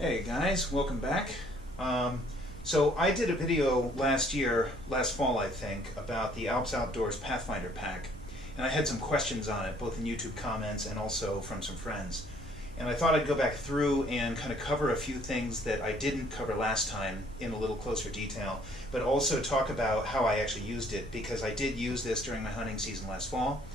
Hey guys, welcome back. So I did a video last fall I think, about the Alps Outdoors Pathfinder pack, and I had some questions on it, both in YouTube comments and also from some friends. And I thought I'd go back through and kind of cover a few things that I didn't cover last time in a little closer detail, but also talk about how I actually used it, because I did use this during my hunting season last fall.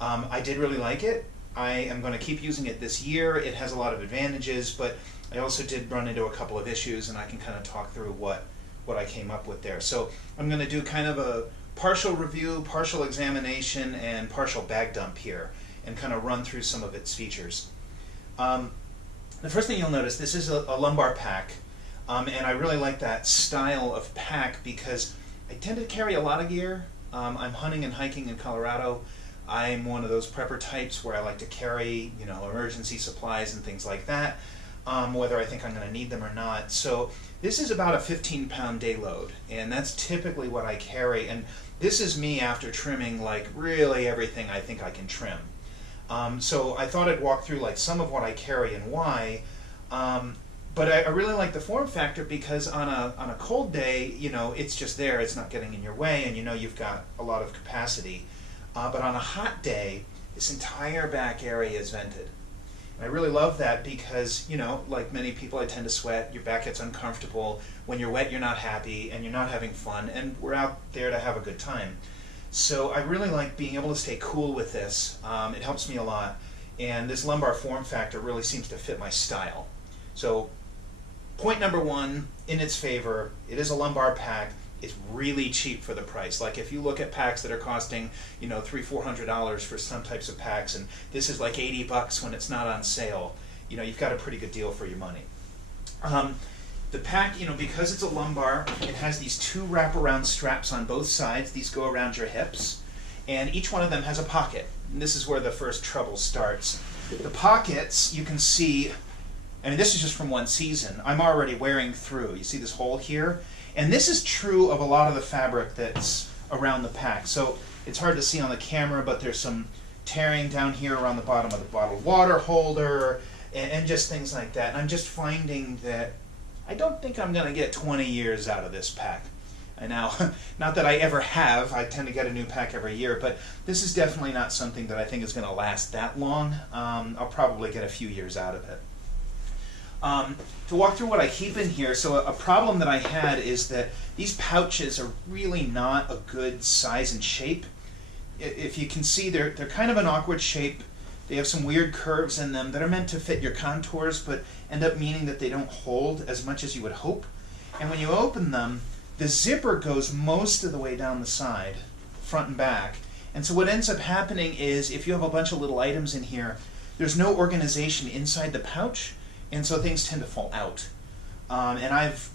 I did really like it. I am going to keep using it this year. It has a lot of advantages, but I also did run into a couple of issues, and I can kind of talk through what I came up with there. So I'm going to do kind of a partial review, partial examination, and partial bag dump here, and kind of run through some of its features. The first thing you'll notice, this is a lumbar pack, and I really like that style of pack because I tend to carry a lot of gear. I'm hunting and hiking in Colorado. I'm one of those prepper types where I like to carry, emergency supplies and things like that, whether I think I'm going to need them or not. So this is about a 15-pound day load, and that's typically what I carry. And this is me after trimming like really everything I think I can trim. So I thought I'd walk through like some of what I carry and why. But I really like the form factor because on a cold day, it's just there. It's not getting in your way, and you've got a lot of capacity. But on a hot day, this entire back area is vented. And I really love that because, like many people, I tend to sweat. Your back gets uncomfortable. When you're wet, you're not happy, and you're not having fun, and we're out there to have a good time. So I really like being able to stay cool with this. It helps me a lot. And this lumbar form factor really seems to fit my style. So point number one, in its favor, it is a lumbar pack. It's really cheap for the price. Like if you look at packs that are costing, $300-400 for some types of packs, and this is like $80 when it's not on sale, you've got a pretty good deal for your money. The pack, because it's a lumbar, it has these two wraparound straps on both sides. These go around your hips, and each one of them has a pocket. And this is where the first trouble starts. The pockets, you can see, this is just from one season. I'm already wearing through. You see this hole here? And this is true of a lot of the fabric that's around the pack. So it's hard to see on the camera, but there's some tearing down here around the bottom of the bottled water holder and just things like that. And I'm just finding that I don't think I'm going to get 20 years out of this pack. And now, not that I ever have, I tend to get a new pack every year, but this is definitely not something that I think is going to last that long. I'll probably get a few years out of it. To walk through what I keep in here, so a problem that I had is that these pouches are really not a good size and shape. If you can see, they're kind of an awkward shape. They have some weird curves in them that are meant to fit your contours, but end up meaning that they don't hold as much as you would hope. And when you open them, the zipper goes most of the way down the side, front and back. And so what ends up happening is if you have a bunch of little items in here, there's no organization inside the pouch. And so things tend to fall out. And I've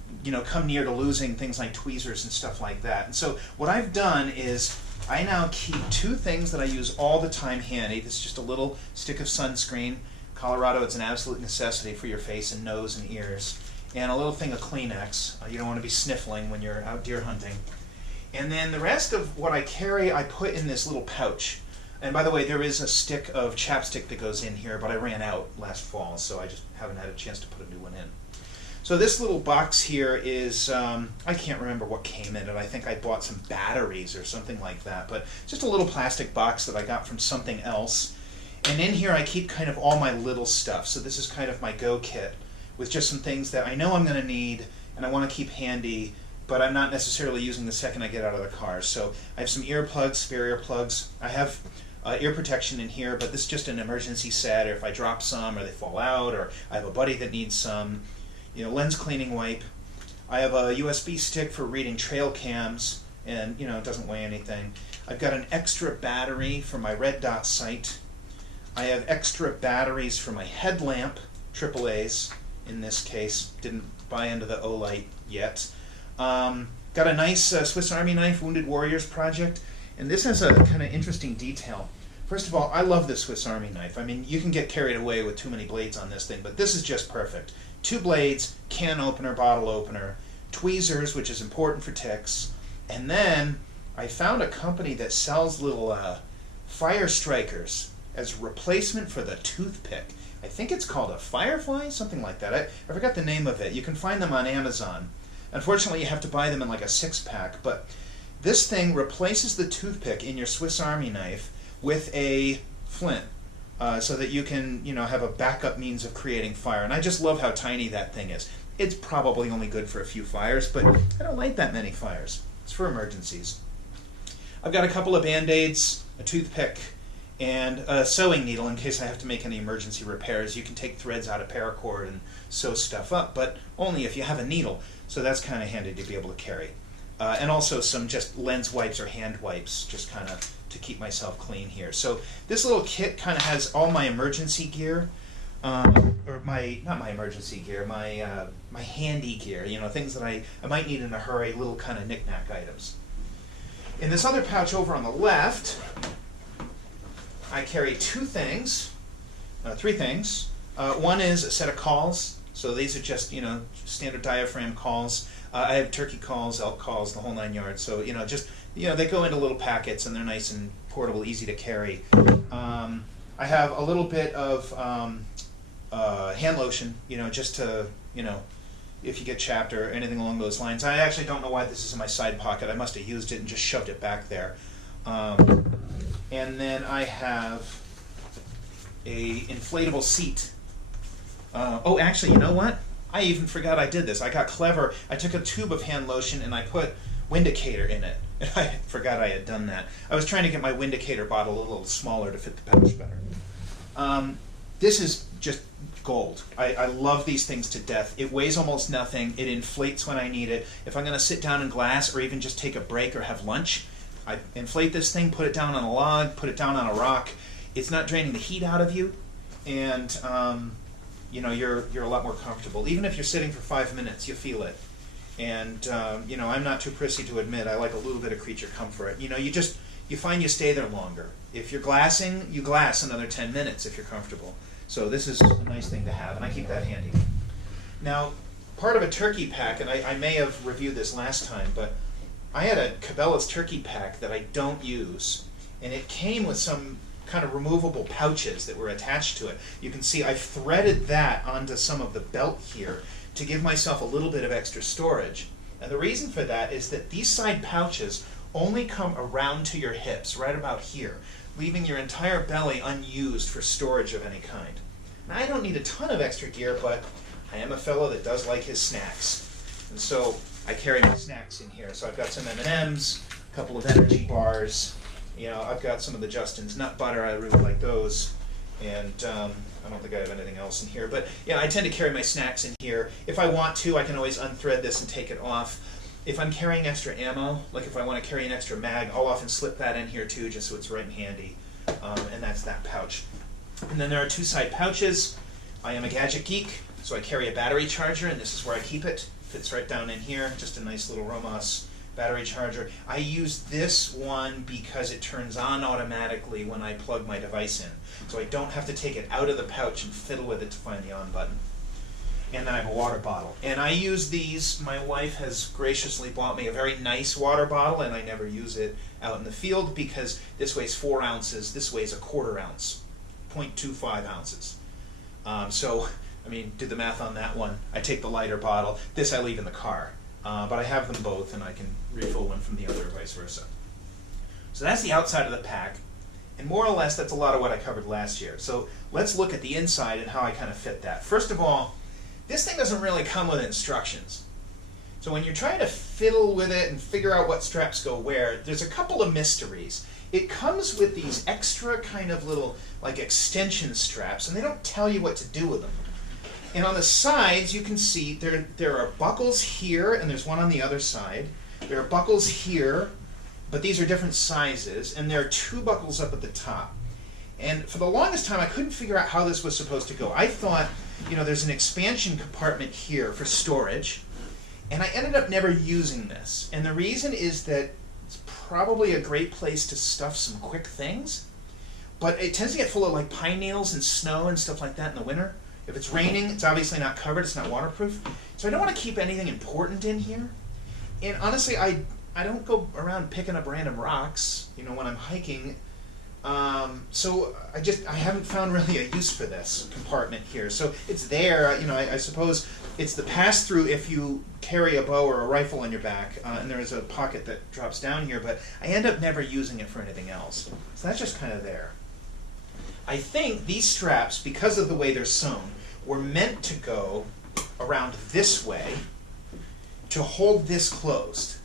come near to losing things like tweezers and stuff like that. And so what I've done is I now keep two things that I use all the time handy. This is just a little stick of sunscreen. Colorado, it's an absolute necessity for your face and nose and ears. And a little thing of Kleenex. You don't want to be sniffling when you're out deer hunting. And then the rest of what I carry, I put in this little pouch. And by the way, there is a stick of chapstick that goes in here, but I ran out last fall, so I just haven't had a chance to put a new one in. So this little box here is, I can't remember what came in it. I think I bought some batteries or something like that, but just a little plastic box that I got from something else. And in here I keep kind of all my little stuff. So this is kind of my go kit with just some things that I know I'm going to need and I want to keep handy, but I'm not necessarily using the second I get out of the car. So I have some earplugs, spare earplugs. I have ear protection in here, but this is just an emergency set, or if I drop some or they fall out, or I have a buddy that needs some. Lens cleaning wipe. I have a USB stick for reading trail cams, and it doesn't weigh anything. I've got an extra battery for my red dot sight. I have extra batteries for my headlamp, AAA's in this case. Didn't buy into the Olight yet. Got a nice Swiss Army knife, Wounded Warriors project. And this has a kind of interesting detail. First of all, I love this Swiss Army knife. You can get carried away with too many blades on this thing, but this is just perfect. 2 blades, can opener, bottle opener, tweezers, which is important for ticks, and then I found a company that sells little fire strikers as a replacement for the toothpick. I think it's called a Firefly, something like that. I forgot the name of it. You can find them on Amazon. Unfortunately, you have to buy them in like a 6-pack, but this thing replaces the toothpick in your Swiss Army knife with a flint, so that you can, have a backup means of creating fire. And I just love how tiny that thing is. It's probably only good for a few fires, but I don't light that many fires. It's for emergencies. I've got a couple of Band-Aids, a toothpick, and a sewing needle in case I have to make any emergency repairs. You can take threads out of paracord and sew stuff up, but only if you have a needle. So that's kind of handy to be able to carry. And also some just lens wipes or hand wipes, just kind of to keep myself clean here. So this little kit kind of has all my emergency gear, or not my emergency gear, my handy gear, things that I might need in a hurry, little kind of knick-knack items. In this other pouch over on the left, I carry three things. One is a set of calls. So these are just, standard diaphragm calls. I have turkey calls, elk calls, the whole 9 yards. So, they go into little packets and they're nice and portable, easy to carry. I have a little bit of hand lotion, just to, if you get chapped or anything along those lines. I actually don't know why this is in my side pocket. I must have used it and just shoved it back there. And then I have a inflatable seat. Oh, actually, you know what? I even forgot I did this. I got clever. I took a tube of hand lotion and I put Windicator in it. And I forgot I had done that. I was trying to get my Windicator bottle a little smaller to fit the pouch better. This is just gold. I love these things to death. It weighs almost nothing. It inflates when I need it. If I'm going to sit down in glass or even just take a break or have lunch, I inflate this thing, put it down on a log, put it down on a rock. It's not draining the heat out of you, and you're a lot more comfortable. Even if you're sitting for 5 minutes, you feel it. And I'm not too prissy to admit I like a little bit of creature comfort. You find you stay there longer. If you're glassing, you glass another 10 minutes if you're comfortable. So this is a nice thing to have, and I keep that handy. Now, part of a turkey pack, and I may have reviewed this last time, but I had a Cabela's turkey pack that I don't use, and it came with some kind of removable pouches that were attached to it. You can see I've threaded that onto some of the belt here to give myself a little bit of extra storage. And the reason for that is that these side pouches only come around to your hips, right about here, leaving your entire belly unused for storage of any kind. Now, I don't need a ton of extra gear, but I am a fellow that does like his snacks. And so I carry my snacks in here. So I've got some M&Ms, a couple of energy bars. I've got some of the Justin's nut butter. I really like those. And I don't think I have anything else in here. But yeah, I tend to carry my snacks in here. If I want to, I can always unthread this and take it off. If I'm carrying extra ammo, like if I want to carry an extra mag, I'll often slip that in here too, just so it's right and handy. And that's that pouch. And then there are two side pouches. I am a gadget geek, so I carry a battery charger, and this is where I keep it. Fits right down in here, just a nice little Romos battery charger. I use this one because it turns on automatically when I plug my device in. So I don't have to take it out of the pouch and fiddle with it to find the on button. And then I have a water bottle. And I use these. My wife has graciously bought me a very nice water bottle, and I never use it out in the field because this weighs 4 ounces, this weighs a 1/4 ounce, 0.25 ounces. Do the math on that one. I take the lighter bottle. This I leave in the car. But I have them both, and I can refill one from the other, or vice versa. So that's the outside of the pack. And more or less, that's a lot of what I covered last year. So let's look at the inside and how I kind of fit that. First of all, this thing doesn't really come with instructions. So when you're trying to fiddle with it and figure out what straps go where, there's a couple of mysteries. It comes with these extra kind of little like extension straps, and they don't tell you what to do with them. And on the sides, you can see there are buckles here, and there's one on the other side. There are buckles here, but these are different sizes, and there are 2 buckles up at the top. And for the longest time, I couldn't figure out how this was supposed to go. I thought, there's an expansion compartment here for storage, and I ended up never using this. And the reason is that it's probably a great place to stuff some quick things, but it tends to get full of like pine needles and snow and stuff like that in the winter. If it's raining, it's obviously not covered, it's not waterproof. So I don't want to keep anything important in here. And honestly, I don't go around picking up random rocks, when I'm hiking. So I haven't found really a use for this compartment here. So it's there, you know, I suppose it's the pass-through if you carry a bow or a rifle on your back, and there is a pocket that drops down here, but I end up never using it for anything else. So that's just kind of there. I think these straps, because of the way they're sewn, were meant to go around this way to hold this closed.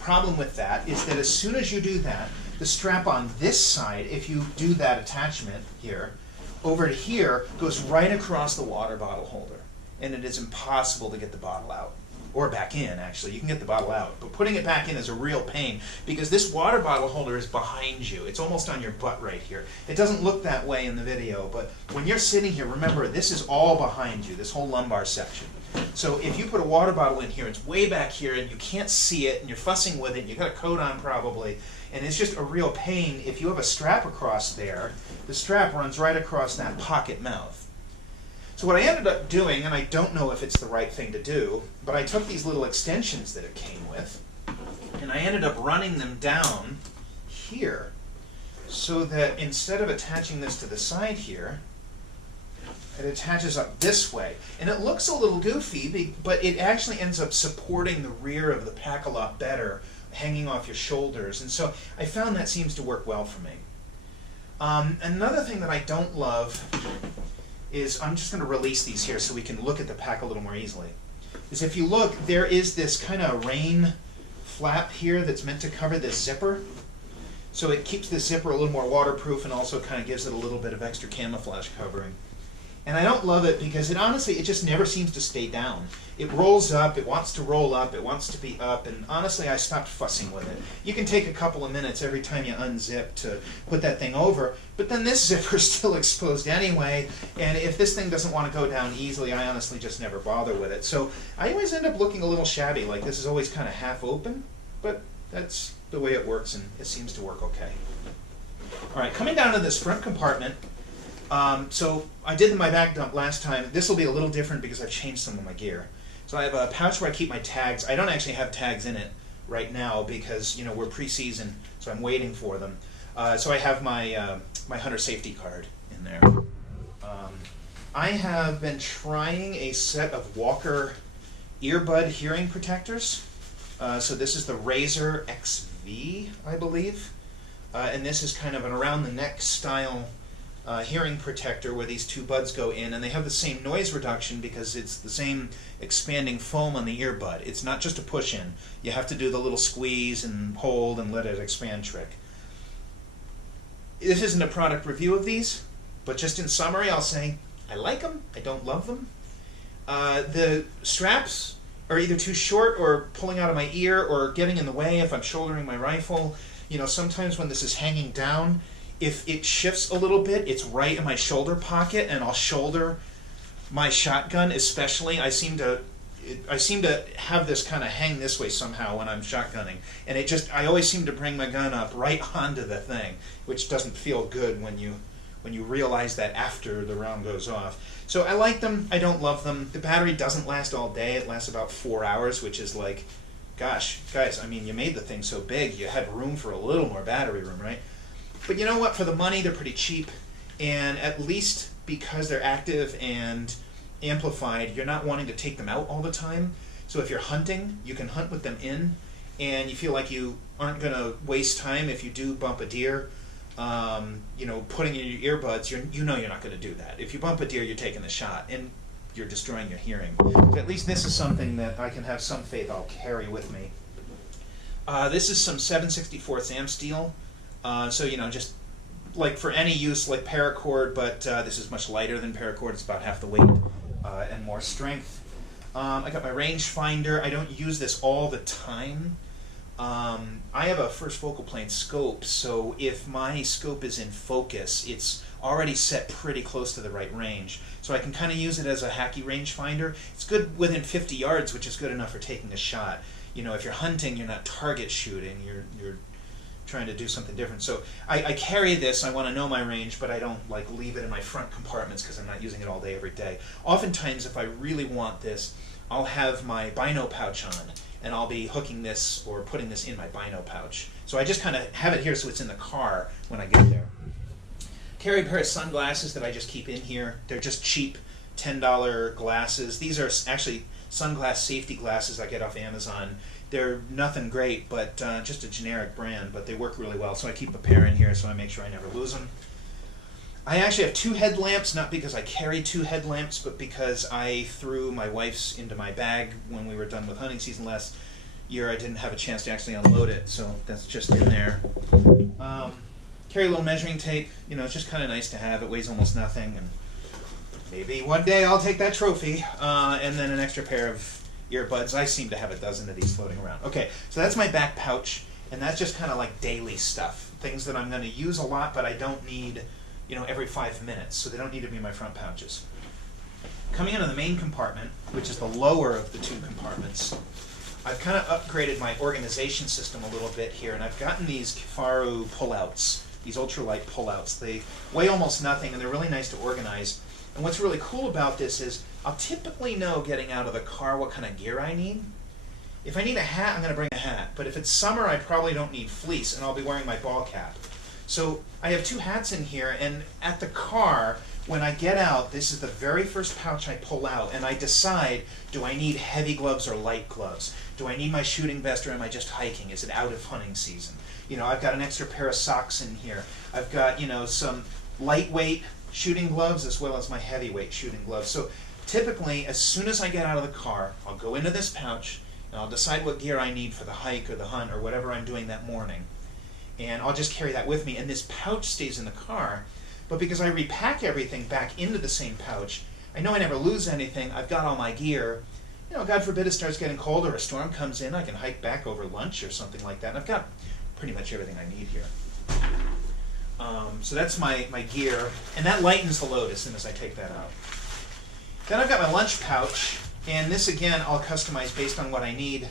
Problem with that is that as soon as you do that, the strap on this side, if you do that attachment here, over to here, goes right across the water bottle holder. And it is impossible to get the bottle out. Or back in, actually. You can get the bottle out. But putting it back in is a real pain because this water bottle holder is behind you. It's almost on your butt right here. It doesn't look that way in the video, but when you're sitting here, remember, this is all behind you, this whole lumbar section. So if you put a water bottle in here, it's way back here and you can't see it and you're fussing with it, and you've got a coat on probably, and it's just a real pain. If you have a strap across there, the strap runs right across that pocket mouth. So what I ended up doing, and I don't know if it's the right thing to do, but I took these little extensions that it came with, and I ended up running them down here so that instead of attaching this to the side here, it attaches up this way. And it looks a little goofy, but it actually ends up supporting the rear of the pack a lot better, hanging off your shoulders. And so I found that seems to work well for me. Another thing that I don't love is, I'm just going to release these here so we can look at the pack a little more easily, is if you look, there is this kind of rain flap here that's meant to cover this zipper. So it keeps the zipper a little more waterproof and also kind of gives it a little bit of extra camouflage covering. And I don't love it because it honestly, it just never seems to stay down. It rolls up, it wants to roll up, it wants to be up, and honestly I stopped fussing with it. You can take a couple of minutes every time you unzip to put that thing over, but then this zipper's still exposed anyway, and if this thing doesn't want to go down easily, I honestly just never bother with it. So I always end up looking a little shabby, like this is always kind of half open, but that's the way it works and it seems to work okay. Alright, coming down to this front compartment, so I did my back dump last time. This will be a little different because I've changed some of my gear. So I have a pouch where I keep my tags. I don't actually have tags in it right now because, you know, we're pre-season, so I'm waiting for them. So I have my my hunter safety card in there. I have been trying a set of Walker earbud hearing protectors. So this is the Razor XV, I believe, and this is kind of an around the neck style hearing protector where these two buds go in, and they have the same noise reduction because it's the same expanding foam on the earbud. It's not just a push in. You have to do the little squeeze and hold and let it expand trick. This isn't a product review of these, but just in summary I'll say I like them, I don't love them. The straps are either too short or pulling out of my ear or getting in the way if I'm shouldering my rifle. You know, sometimes when this is hanging down, if it shifts a little bit, it's right in my shoulder pocket, and I'll shoulder my shotgun especially. I seem to have this kind of hang this way somehow when I'm shotgunning, and I always seem to bring my gun up right onto the thing, which doesn't feel good when you realize that after the round goes off. So I like them, I don't love them. The battery doesn't last all day, it lasts about 4 hours, which is like, gosh, guys, I mean, you made the thing so big, you had room for a little more battery room, right? But you know what, for the money, they're pretty cheap, and at least because they're active and amplified, you're not wanting to take them out all the time. So if you're hunting, you can hunt with them in, and you feel like you aren't going to waste time if you do bump a deer. You know, putting in your earbuds, you know you're not going to do that. If you bump a deer, you're taking the shot, and you're destroying your hearing. But at least this is something that I can have some faith I'll carry with me. This is some 7/64 amp steel. So, you know, just like for any use like paracord, but this is much lighter than paracord. It's about half the weight and more strength. I got my rangefinder. I don't use this all the time. I have a first focal plane scope, so if my scope is in focus, it's already set pretty close to the right range. So I can kind of use it as a hacky rangefinder. It's good within 50 yards, which is good enough for taking a shot. You know, if you're hunting, you're not target shooting. You're trying to do something different. So I carry this. I want to know my range, but I don't like leave it in my front compartments because I'm not using it all day every day. Oftentimes, if I really want this, I'll have my bino pouch on, and I'll be hooking this or putting this in my bino pouch. So I just kind of have it here so it's in the car when I get there. Carry a pair of sunglasses that I just keep in here. They're just cheap $10 glasses. These are actually sunglass safety glasses I get off Amazon. They're nothing great, but just a generic brand, but they work really well. So I keep a pair in here so I make sure I never lose them. I actually have 2 headlamps, not because I carry 2 headlamps, but because I threw my wife's into my bag when we were done with hunting season last year. I didn't have a chance to actually unload it, so that's just in there. Carry a little measuring tape. You know, it's just kind of nice to have. It weighs almost nothing, and maybe one day I'll take that trophy. And then an extra pair of earbuds. I seem to have a dozen of these floating around. Okay, so that's my back pouch, and that's just kind of like daily stuff. Things that I'm going to use a lot, but I don't need, you know, every 5 minutes, so they don't need to be in my front pouches. Coming into the main compartment, which is the lower of the 2 compartments, I've kind of upgraded my organization system a little bit here, and I've gotten these Kifaru pullouts, these ultralight pullouts. They weigh almost nothing, and they're really nice to organize. And what's really cool about this is I'll typically know getting out of the car what kind of gear I need. If I need a hat, I'm going to bring a hat. But if it's summer, I probably don't need fleece, and I'll be wearing my ball cap. So I have 2 hats in here, and at the car, when I get out, this is the very first pouch I pull out, and I decide, do I need heavy gloves or light gloves? Do I need my shooting vest, or am I just hiking? Is it out of hunting season? You know, I've got an extra pair of socks in here. I've got, you know, some lightweight shooting gloves as well as my heavyweight shooting gloves. So typically, as soon as I get out of the car, I'll go into this pouch, and I'll decide what gear I need for the hike or the hunt or whatever I'm doing that morning. And I'll just carry that with me, and this pouch stays in the car. But because I repack everything back into the same pouch, I know I never lose anything. I've got all my gear. You know, God forbid it starts getting cold or a storm comes in, I can hike back over lunch or something like that. And I've got pretty much everything I need here. So that's my gear, and that lightens the load as soon as I take that out. Then I've got my lunch pouch, and this again I'll customize based on what I need.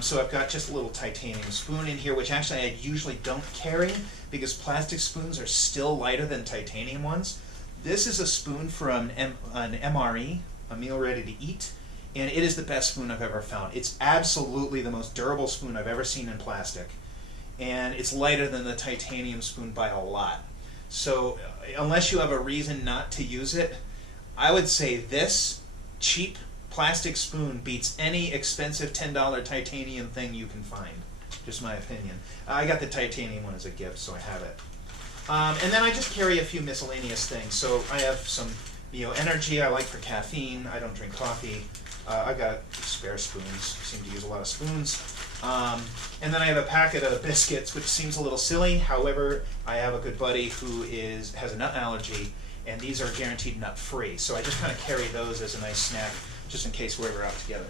So I've got just a little titanium spoon in here, which actually I usually don't carry because plastic spoons are still lighter than titanium ones. This is a spoon from an MRE, a meal ready to eat, and it is the best spoon I've ever found. It's absolutely the most durable spoon I've ever seen in plastic, and it's lighter than the titanium spoon by a lot. So unless you have a reason not to use it, I would say this cheap plastic spoon beats any expensive $10 titanium thing you can find. Just my opinion. I got the titanium one as a gift, so I have it. And then I just carry a few miscellaneous things. So I have some Energy I like for caffeine. I don't drink coffee. I got spare spoons. Seem to use a lot of spoons. And then I have a packet of biscuits, which seems a little silly. However, I have a good buddy who has a nut allergy, and these are guaranteed nut-free. So I just kind of carry those as a nice snack, just in case we're ever out together.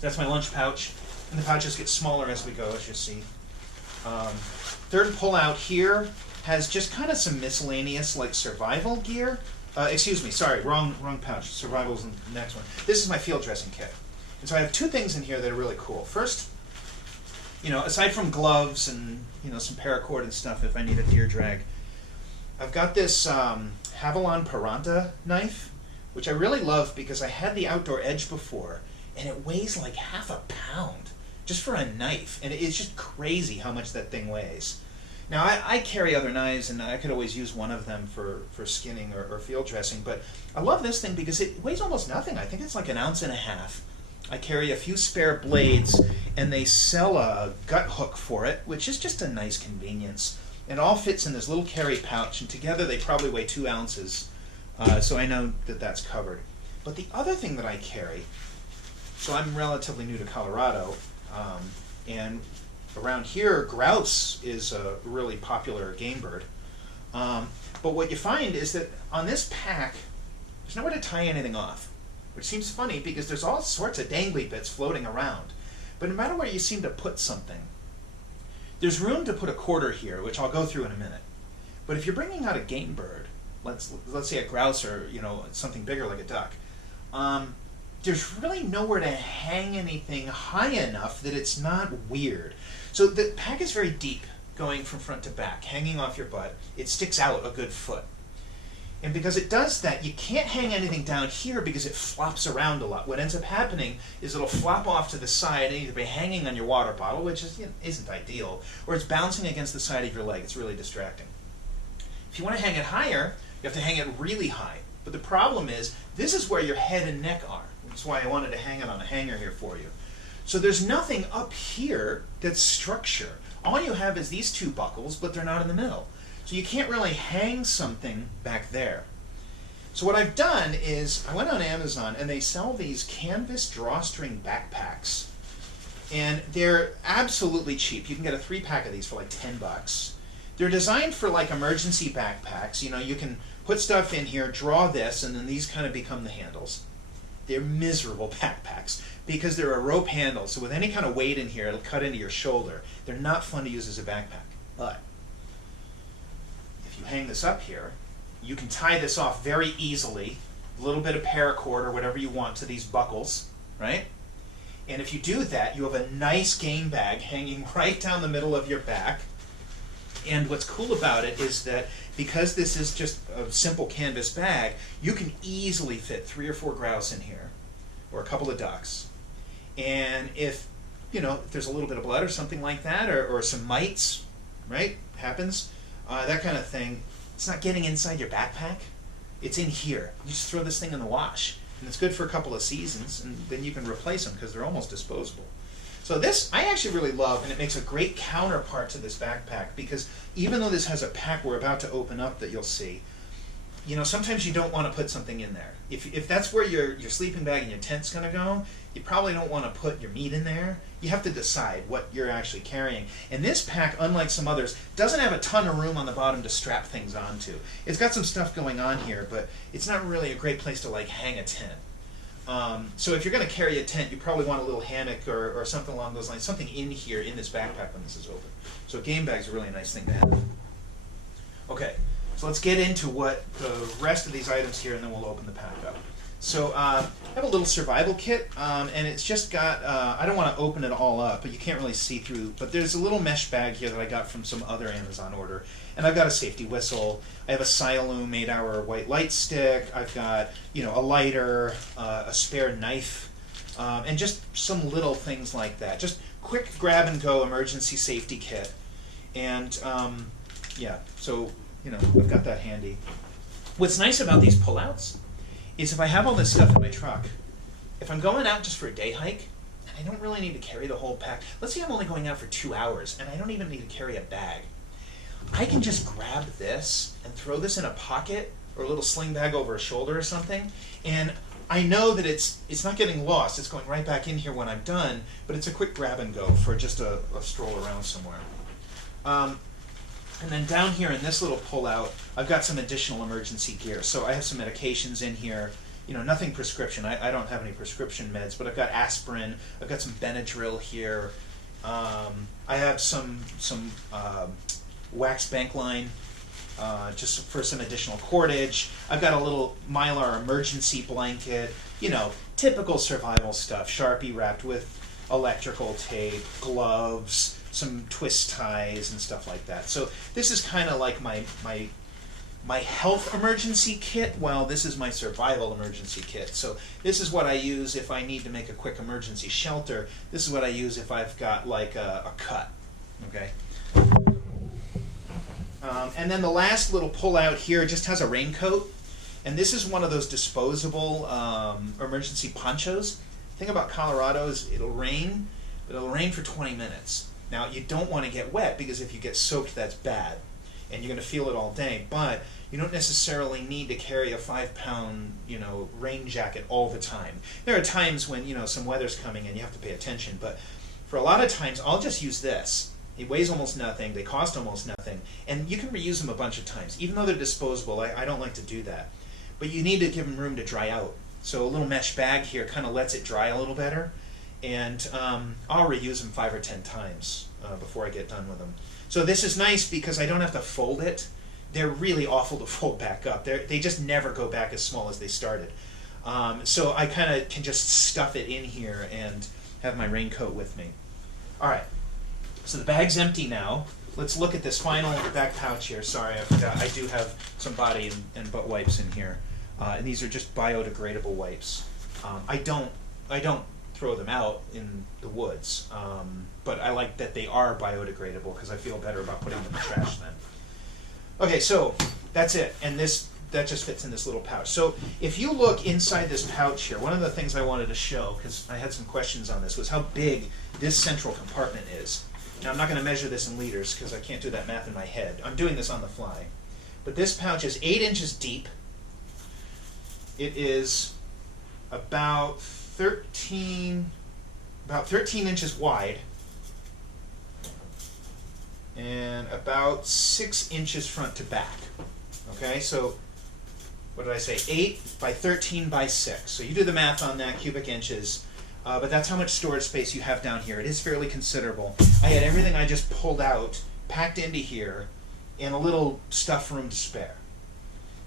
That's my lunch pouch, and the pouches get smaller as we go, as you see. Third pull-out here has just kind of some miscellaneous, like survival gear. Excuse me, sorry, wrong pouch. Survival's the next one. This is my field dressing kit. And so I have 2 things in here that are really cool. First, aside from gloves and some paracord and stuff if I need a deer drag, I've got this Havilon Piranta knife, which I really love because I had the Outdoor Edge before, and it weighs like half a pound just for a knife, and it's just crazy how much that thing weighs. Now, I carry other knives, and I could always use one of them for skinning or field dressing, but I love this thing because it weighs almost nothing. I think it's like 1.5 ounces. I carry a few spare blades, and they sell a gut hook for it, which is just a nice convenience. It all fits in this little carry pouch, and together they probably weigh 2 ounces, so I know that that's covered. But the other thing that I carry, so I'm relatively new to Colorado, and around here, grouse is a really popular game bird. But what you find is that on this pack, there's nowhere to tie anything off, which seems funny because there's all sorts of dangly bits floating around. But no matter where you seem to put something, there's room to put a quarter here, which I'll go through in a minute. But if you're bringing out a game bird, let's say a grouse or something bigger like a duck, there's really nowhere to hang anything high enough that it's not weird. So the pack is very deep, going from front to back, hanging off your butt. It sticks out a good foot. And because it does that, you can't hang anything down here because it flops around a lot. What ends up happening is it'll flop off to the side and either be hanging on your water bottle, which isn't ideal, or it's bouncing against the side of your leg. It's really distracting. If you want to hang it higher, you have to hang it really high. But the problem is, this is where your head and neck are. That's why I wanted to hang it on a hanger here for you. So there's nothing up here that's structure. All you have is these two buckles, but they're not in the middle. So you can't really hang something back there. So what I've done is, I went on Amazon and they sell these canvas drawstring backpacks. And they're absolutely cheap. You can get a 3-pack of these for like 10 bucks. They're designed for like emergency backpacks. You know, you can put stuff in here, draw this, and then these kind of become the handles. They're miserable backpacks because they're a rope handle. So with any kind of weight in here, it'll cut into your shoulder. They're not fun to use as a backpack. But if you hang this up here, you can tie this off very easily. A little bit of paracord or whatever you want to these buckles, right? And if you do that, you have a nice game bag hanging right down the middle of your back. And what's cool about it is that because this is just a simple canvas bag, you can easily fit 3 or 4 grouse in here, or a couple of ducks. And if, you know, if there's a little bit of blood or something like that, or some mites, right, happens, that kind of thing, it's not getting inside your backpack. It's in here. You just throw this thing in the wash. And it's good for a couple of seasons, and then you can replace them because they're almost disposable. So this, I actually really love, and it makes a great counterpart to this backpack because even though this has a pack we're about to open up that you'll see, you know, sometimes you don't want to put something in there. If that's where your sleeping bag and your tent's going to go, you probably don't want to put your meat in there. You have to decide what you're actually carrying. And this pack, unlike some others, doesn't have a ton of room on the bottom to strap things onto. It's got some stuff going on here, but it's not really a great place to like hang a tent. So if you're going to carry a tent, you probably want a little hammock or something along those lines, something in here in this backpack when this is open. So a game bag's a really nice thing to have. Okay, so let's get into what the rest of these items here, and then we'll open the pack up. So I have a little survival kit, and it's just got, I don't want to open it all up, but you can't really see through, but there's a little mesh bag here that I got from some other Amazon order. And I've got a safety whistle, I have a Siloam 8-hour white light stick, I've got, you know, a lighter, a spare knife, and just some little things like that. Just quick grab and go emergency safety kit. And yeah, so, you know, I've got that handy. What's nice about these pullouts is if I have all this stuff in my truck, if I'm going out just for a day hike, I don't really need to carry the whole pack. Let's say I'm only going out for 2 hours, and I don't even need to carry a bag. I can just grab this and throw this in a pocket or a little sling bag over a shoulder or something, and I know that it's not getting lost. It's going right back in here when I'm done, but it's a quick grab and go for just a stroll around somewhere. And then down here in this little pull-out, I've got some additional emergency gear. So I have some medications in here. You know, nothing prescription. I don't have any prescription meds, but I've got aspirin. I've got some Benadryl here. I have some wax bank line just for some additional cordage. I've got a little Mylar emergency blanket. You know, typical survival stuff. Sharpie wrapped with electrical tape, gloves, some twist ties and stuff like that. So this is kind of like my health emergency kit, while this is my survival emergency kit. So this is what I use if I need to make a quick emergency shelter. This is what I use if I've got like a cut. Okay. And then the last little pull out here just has a raincoat, and this is one of those disposable emergency ponchos. The thing about Colorado is it'll rain, but it'll rain for 20 minutes. Now, you don't want to get wet because if you get soaked, that's bad, and you're going to feel it all day. But you don't necessarily need to carry a 5-pound, you know, rain jacket all the time. There are times when, you know, some weather's coming and you have to pay attention. But for a lot of times, I'll just use this. It weighs almost nothing. They cost almost nothing, and you can reuse them a bunch of times. Even though they're disposable, I don't like to do that. But you need to give them room to dry out. So a little mesh bag here kind of lets it dry a little better. And I'll reuse them 5 or 10 times before I get done with them. So this is nice because I don't have to fold it. They're really awful to fold back up. They just never go back as small as they started. So I kind of can just stuff it in here and have my raincoat with me. All right, so the bag's empty now. Let's look at this final back pouch here. Sorry, I forgot. I do have some body and butt wipes in here. And these are just biodegradable wipes. I don't throw them out in the woods, but I like that they are biodegradable because I feel better about putting them in the trash then. Okay, so That's it, and that just fits in this little pouch. So if you look inside this pouch here, one of the things I wanted to show, because I had some questions on this, was how big this central compartment is. Now I'm not going to measure this in liters because I can't do that math in my head. I'm doing this on the fly. But this pouch is 8 inches deep. It is about 13 inches wide and about 6 inches front to back. Okay, so what did I say? 8 by 13 by 6. So you do the math on that, cubic inches. But that's how much storage space you have down here. It is fairly considerable. I had everything I just pulled out packed into here in a little stuff room to spare.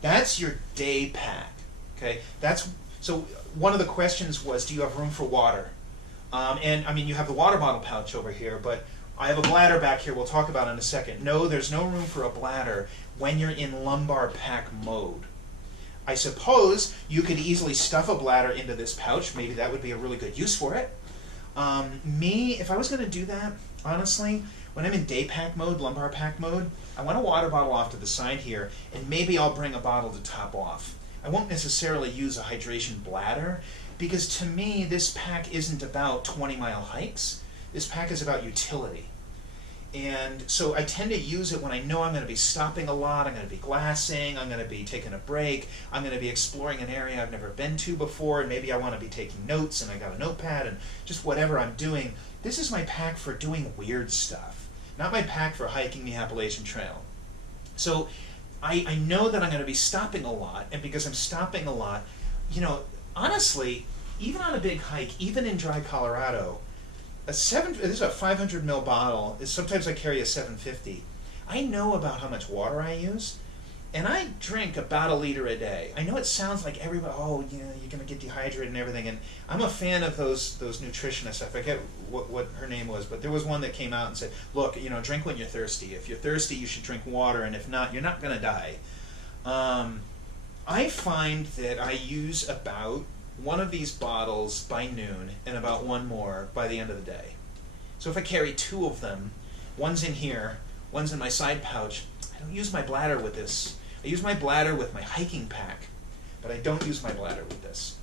That's your day pack. Okay, so one of the questions was, do you have room for water? And I mean, you have the water bottle pouch over here, but I have a bladder back here we'll talk about in a second. No, there's no room for a bladder when you're in lumbar pack mode. I suppose you could easily stuff a bladder into this pouch. Maybe that would be a really good use for it. If I was going to do that, honestly, when I'm in day pack mode, lumbar pack mode, I want a water bottle off to the side here, and maybe I'll bring a bottle to top off. I won't necessarily use a hydration bladder, because to me, this pack isn't about 20-mile hikes. This pack is about utility. And so I tend to use it when I know I'm going to be stopping a lot, I'm going to be glassing, I'm going to be taking a break, I'm going to be exploring an area I've never been to before, and maybe I want to be taking notes and I got a notepad and just whatever I'm doing. This is my pack for doing weird stuff, not my pack for hiking the Appalachian Trail. So I know that I'm going to be stopping a lot, and because I'm stopping a lot, you know, honestly, even on a big hike, even in dry Colorado, this is a 500 ml bottle. Sometimes I carry a 750. I know about how much water I use, and I drink about 1 liter a day. I know it sounds like everybody, oh, you know, you're going to get dehydrated and everything, and I'm a fan of those nutritionists. I forget what her name was, but there was one that came out and said, look, you know, drink when you're thirsty. If you're thirsty, you should drink water, and if not, you're not going to die. I find that I use about one of these bottles by noon and about one more by the end of the day. So if I carry 2 of them, one's in here, one's in my side pouch, I don't use my bladder with this. I use my bladder with my hiking pack, but I don't use my bladder with this.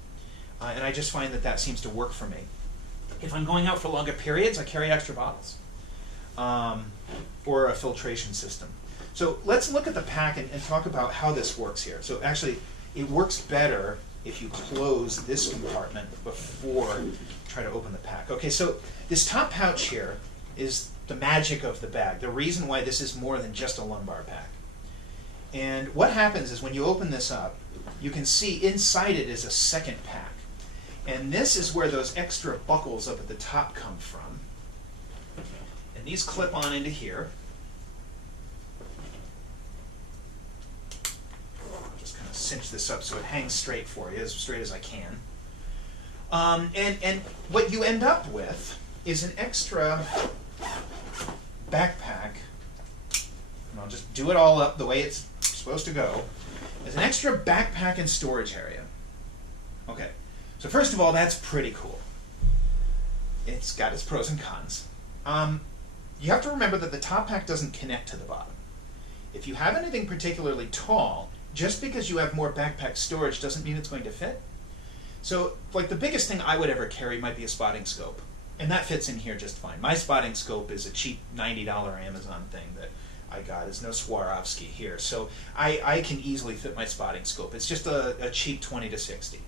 And I just find that that seems to work for me. If I'm going out for longer periods, I carry extra bottles or a filtration system. So let's look at the pack and talk about how this works here. So actually, it works better if you close this compartment before you try to open the pack. Okay, so this top pouch here is the magic of the bag, the reason why this is more than just a lumbar pack. And what happens is when you open this up, you can see inside it is a second pack. And this is where those extra buckles up at the top come from. And these clip on into here. Cinch this up so it hangs straight for you, as straight as I can. And what you end up with is an extra backpack, and I'll just do it all up the way it's supposed to go. There's an extra backpack and storage area. Okay, so first of all, that's pretty cool. It's got its pros and cons. You have to remember that the top pack doesn't connect to the bottom. If you have anything particularly tall, just because you have more backpack storage doesn't mean it's going to fit. So, like, the biggest thing I would ever carry might be a spotting scope, and that fits in here just fine. My spotting scope is a cheap $90 Amazon thing that I got. It's no Swarovski here, so I can easily fit my spotting scope. It's just a cheap 20 to 60.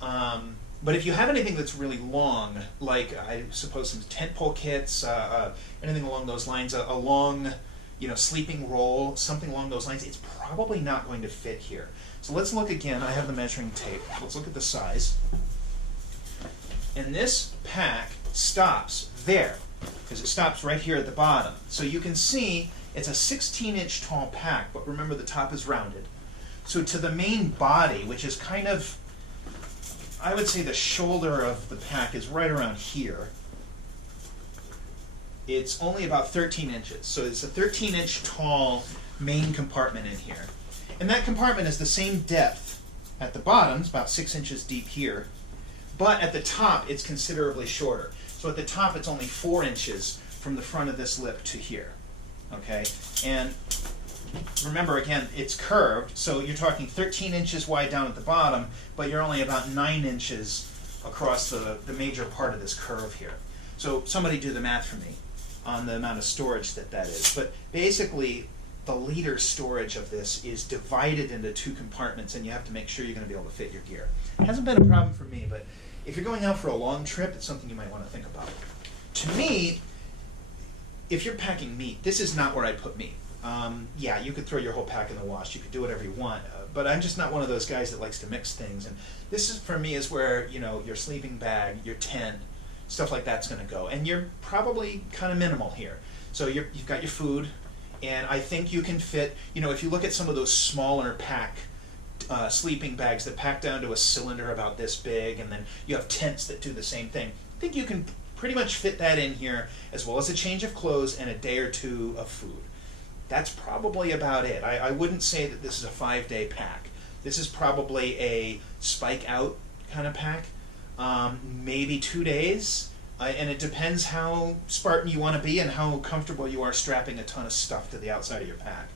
But if you have anything that's really long, like I suppose some tent pole kits, anything along those lines, a long, you know, sleeping roll, something along those lines, it's probably not going to fit here. So let's look again. I have the measuring tape. Let's look at the size. And this pack stops there, because it stops right here at the bottom. So you can see it's a 16-inch tall pack, but remember the top is rounded. So to the main body, which is kind of, I would say the shoulder of the pack is right around here. It's only about 13 inches. So it's a 13-inch tall main compartment in here. And that compartment is the same depth at the bottom, it's about 6 inches deep here, but at the top it's considerably shorter. So at the top it's only 4 inches from the front of this lip to here. Okay? And remember again, it's curved, so you're talking 13 inches wide down at the bottom, but you're only about 9 inches across the major part of this curve here. So somebody do the math for me on the amount of storage that is. But basically, the liter storage of this is divided into 2 compartments, and you have to make sure you're going to be able to fit your gear. It hasn't been a problem for me, but if you're going out for a long trip, it's something you might want to think about. To me, if you're packing meat, this is not where I put meat. Yeah, you could throw your whole pack in the wash. You could do whatever you want, but I'm just not one of those guys that likes to mix things. And this is, for me, is where, you know, your sleeping bag, your tent, stuff like that's going to go. And you're probably kind of minimal here. So you've got your food, and I think you can fit, you know, if you look at some of those smaller pack sleeping bags that pack down to a cylinder about this big, and then you have tents that do the same thing. I think you can pretty much fit that in here, as well as a change of clothes and a day or 2 of food. That's probably about it. I wouldn't say that this is a 5-day pack. This is probably a spike out kind of pack, maybe 2 days, and it depends how Spartan you want to be and how comfortable you are strapping a ton of stuff to the outside of your pack.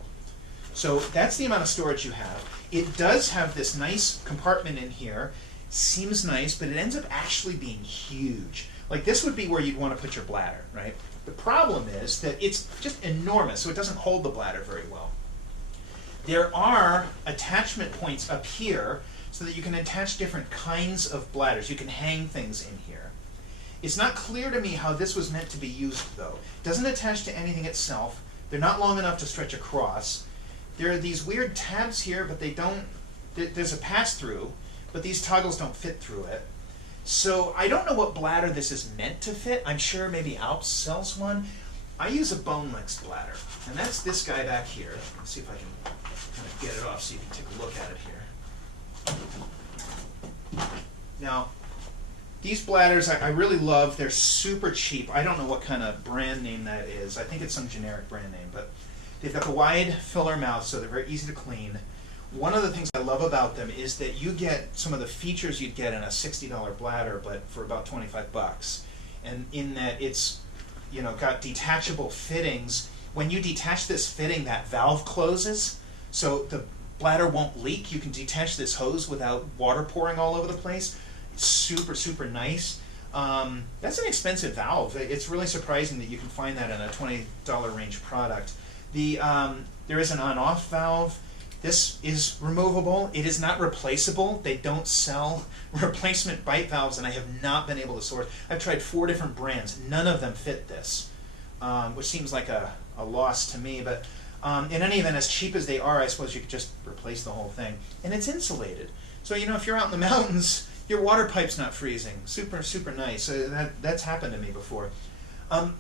So that's the amount of storage you have. It does have this nice compartment in here. Seems nice, but it ends up actually being huge. Like this would be where you'd want to put your bladder, right? The problem is that it's just enormous, so it doesn't hold the bladder very well. There are attachment points up here so that you can attach different kinds of bladders. You can hang things in here. It's not clear to me how this was meant to be used, though. It doesn't attach to anything itself. They're not long enough to stretch across. There are these weird tabs here, but they don't, there's a pass-through, but these toggles don't fit through it. So I don't know what bladder this is meant to fit. I'm sure maybe Alps sells one. I use a bone-length bladder, and that's this guy back here. Let's see if I can kind of get it off so you can take a look at it here. Now, these bladders I really love. They're super cheap. I don't know what kind of brand name that is. I think it's some generic brand name, but they've got the wide filler mouth, so they're very easy to clean. One of the things I love about them is that you get some of the features you'd get in a $60 bladder, but for about 25 bucks. And in that it's, you know, got detachable fittings. When you detach this fitting, that valve closes, so the bladder won't leak. You can detach this hose without water pouring all over the place. It's super, super nice. That's an expensive valve. It's really surprising that you can find that in a $20 range product. There is an on-off valve. This is removable. It is not replaceable. They don't sell replacement bite valves, and I have not been able to source. I've tried 4 different brands. None of them fit this, which seems like a loss to me. But in any event, as cheap as they are, I suppose you could just replace the whole thing. And it's insulated. So, you know, if you're out in the mountains, your water pipe's not freezing. Super, super nice. That's happened to me before. And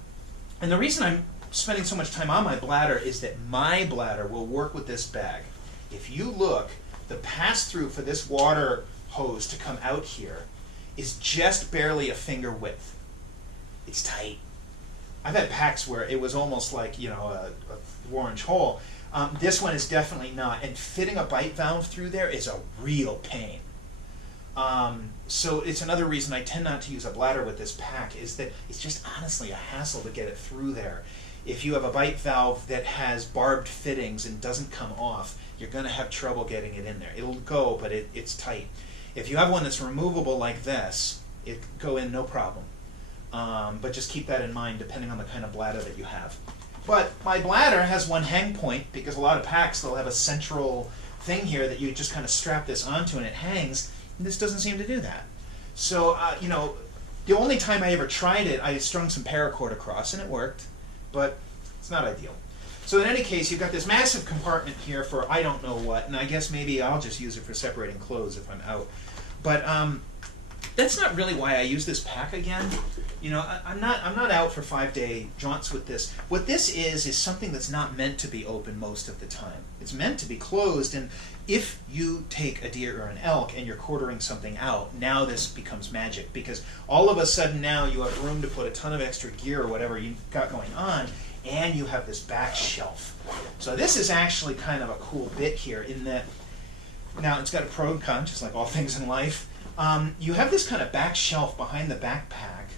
the reason I'm spending so much time on my bladder is that my bladder will work with this bag. If you look, the pass-through for this water hose to come out here is just barely a finger width. It's tight. I've had packs where it was almost like, you know, a orange hole. This one is definitely not, and fitting a bite valve through there is a real pain. So it's another reason I tend not to use a bladder with this pack, is that it's just honestly a hassle to get it through there. If you have a bite valve that has barbed fittings and doesn't come off, you're going to have trouble getting it in there. It'll go, but it's tight. If you have one that's removable like this, it can go in no problem. But just keep that in mind depending on the kind of bladder that you have. But my bladder has one hang point, because a lot of packs, they'll have a central thing here that you just kind of strap this onto and it hangs. And this doesn't seem to do that. So, you know, the only time I ever tried it, I strung some paracord across and it worked, but it's not ideal. So in any case, you've got this massive compartment here for I don't know what, and I guess maybe I'll just use it for separating clothes if I'm out. But that's not really why I use this pack again. You know, I'm not out for 5-day jaunts with this. What this is something that's not meant to be open most of the time. It's meant to be closed, and if you take a deer or an elk and you're quartering something out, now this becomes magic, because all of a sudden now you have room to put a ton of extra gear or whatever you've got going on, and you have this back shelf. So this is actually kind of a cool bit here in that, now it's got a pro and con, just like all things in life. You have this kind of back shelf behind the backpack,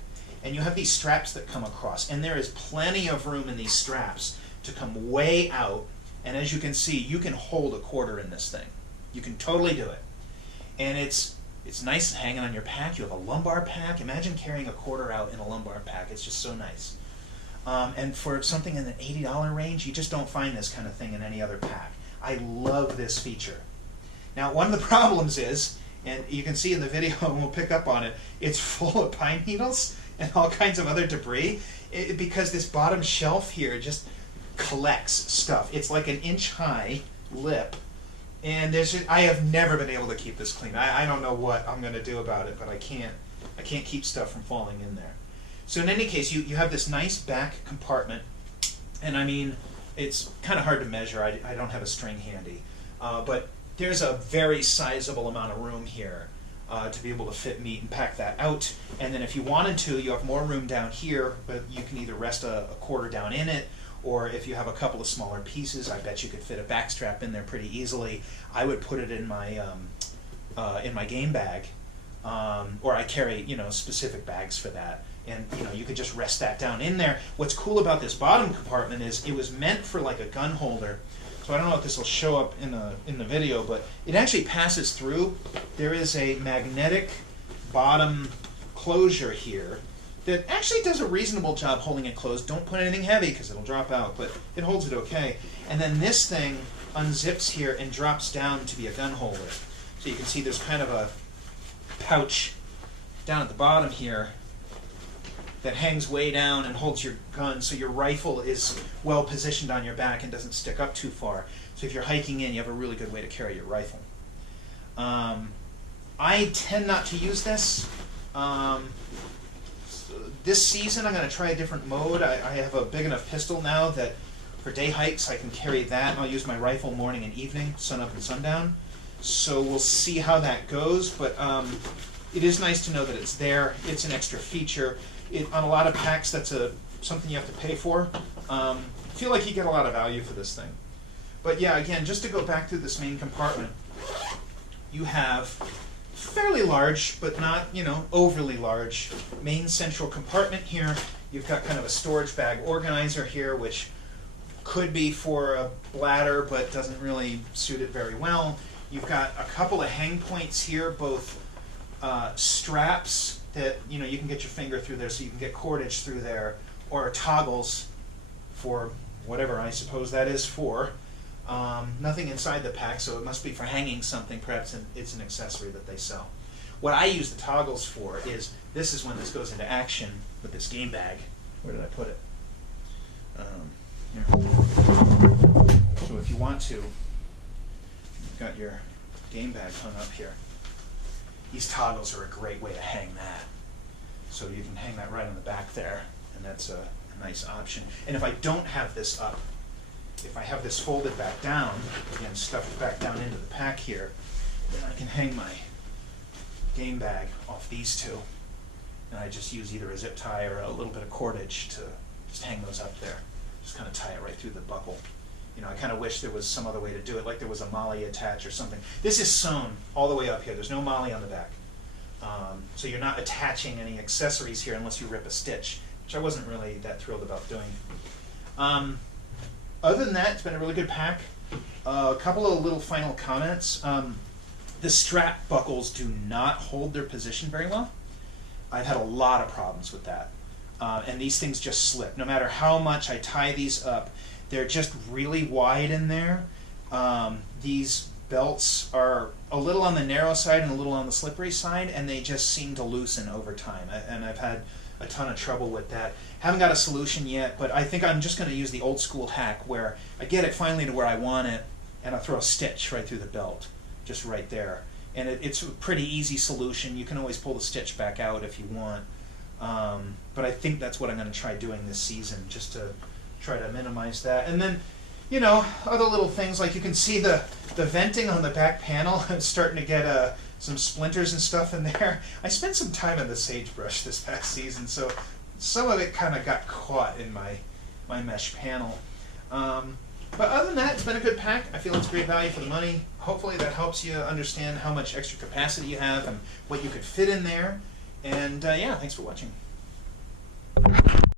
and you have these straps that come across, and there is plenty of room in these straps to come way out And as you can see, you can hold a quarter in this thing. You can totally do it. And it's nice hanging on your pack. You have a lumbar pack. Imagine carrying a quarter out in a lumbar pack. It's just so nice. And for something in the $80 range, you just don't find this kind of thing in any other pack. I love this feature. Now, one of the problems is, and you can see in the video, and we'll pick up on it, it's full of pine needles and all kinds of other debris because this bottom shelf here just collects stuff. It's like an inch-high lip. And I have never been able to keep this clean. I don't know what I'm going to do about it, but I can't keep stuff from falling in there. So in any case, you have this nice back compartment, and I mean, it's kind of hard to measure. I don't have a string handy, but there's a very sizable amount of room here to be able to fit meat and pack that out. And then if you wanted to, you have more room down here, but you can either rest a quarter down in it, or if you have a couple of smaller pieces, I bet you could fit a back strap in there pretty easily. I would put it in my game bag, or I carry specific bags for that, and you could just rest that down in there. What's cool about this bottom compartment is it was meant for like a gun holder. So I don't know if this will show up in the video, but it actually passes through. There is a magnetic bottom closure here that actually does a reasonable job holding it closed. Don't put anything heavy because it'll drop out, but it holds it okay. And then this thing unzips here and drops down to be a gun holder. So you can see there's kind of a pouch down at the bottom here that hangs way down and holds your gun, so your rifle is well positioned on your back and doesn't stick up too far. So if you're hiking in, you have a really good way to carry your rifle. I tend not to use this. This season I'm going to try a different mode. I have a big enough pistol now that for day hikes I can carry that, and I'll use my rifle morning and evening, sun up and sundown. So we'll see how that goes, but it is nice to know that it's there. It's an extra feature. On a lot of packs, that's something you have to pay for. I feel like you get a lot of value for this thing. But yeah, again, just to go back to this main compartment, you have fairly large, but not overly large, main central compartment here. You've got kind of a storage bag organizer here, which could be for a bladder, but doesn't really suit it very well. You've got a couple of hang points here, both straps that you can get your finger through there, so you can get cordage through there, or toggles for whatever I suppose that is for. Nothing inside the pack, so it must be for hanging something. Perhaps it's an accessory that they sell. What I use the toggles for is, this is when this goes into action with this game bag. Where did I put it? Here. So if you want to, you've got your game bag hung up here. These toggles are a great way to hang that. So you can hang that right on the back there, and that's a nice option. And if I don't have this up, if I have this folded back down, again stuffed back down into the pack here, then I can hang my game bag off these two. And I just use either a zip tie or a little bit of cordage to just hang those up there. Just kind of tie it right through the buckle. I kind of wish there was some other way to do it, like there was a molly attach or something. This is sewn all the way up here. There's no molly on the back. So you're not attaching any accessories here unless you rip a stitch, which I wasn't really that thrilled about doing. Other than that, it's been a really good pack. A couple of little final comments. The strap buckles do not hold their position very well. I've had a lot of problems with that. And these things just slip. No matter how much I tie these up, they're just really wide in there. These belts are a little on the narrow side and a little on the slippery side, and they just seem to loosen over time. And I've had a ton of trouble with that. Haven't got a solution yet, but I think I'm just going to use the old school hack where I get it finally to where I want it, and I throw a stitch right through the belt, just right there. And it's a pretty easy solution. You can always pull the stitch back out if you want. But I think that's what I'm going to try doing this season, just to try to minimize that. And then, other little things, like you can see the venting on the back panel. It's starting to get some splinters and stuff in there. I spent some time on the sagebrush this past season, so some of it kind of got caught in my mesh panel. But other than that, it's been a good pack. I feel it's great value for the money. Hopefully that helps you understand how much extra capacity you have and what you could fit in there. And yeah, thanks for watching.